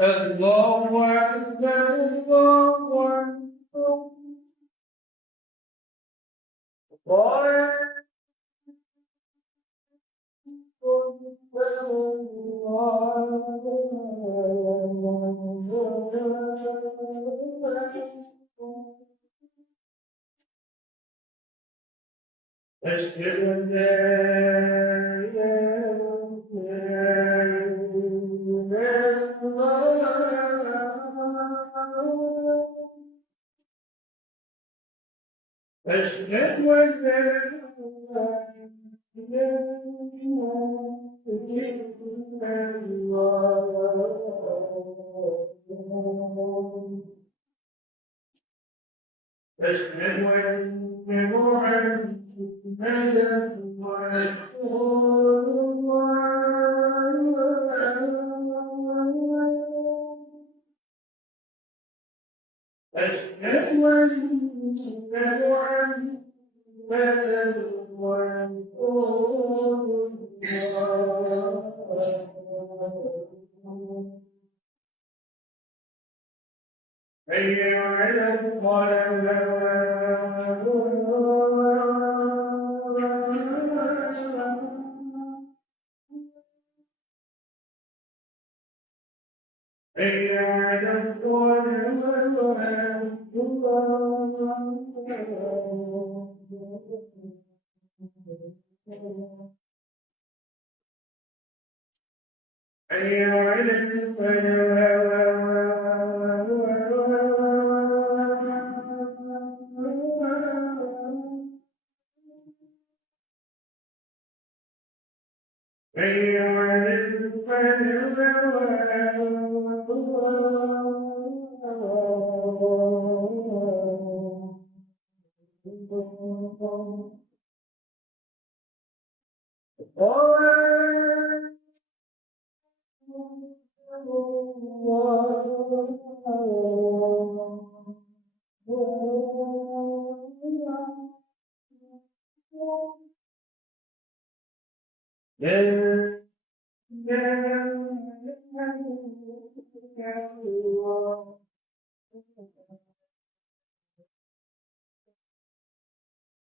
الله أكبر الله أكبر الله أشهد أن لا إله إلا الله أشهد أن لا إله إلا الله أشهد أن محمدا رسول الله أشهد أن محمدا رسول الله حي على الصلاة حي على الصلاة حي على الفلاح حي على الفلاح لا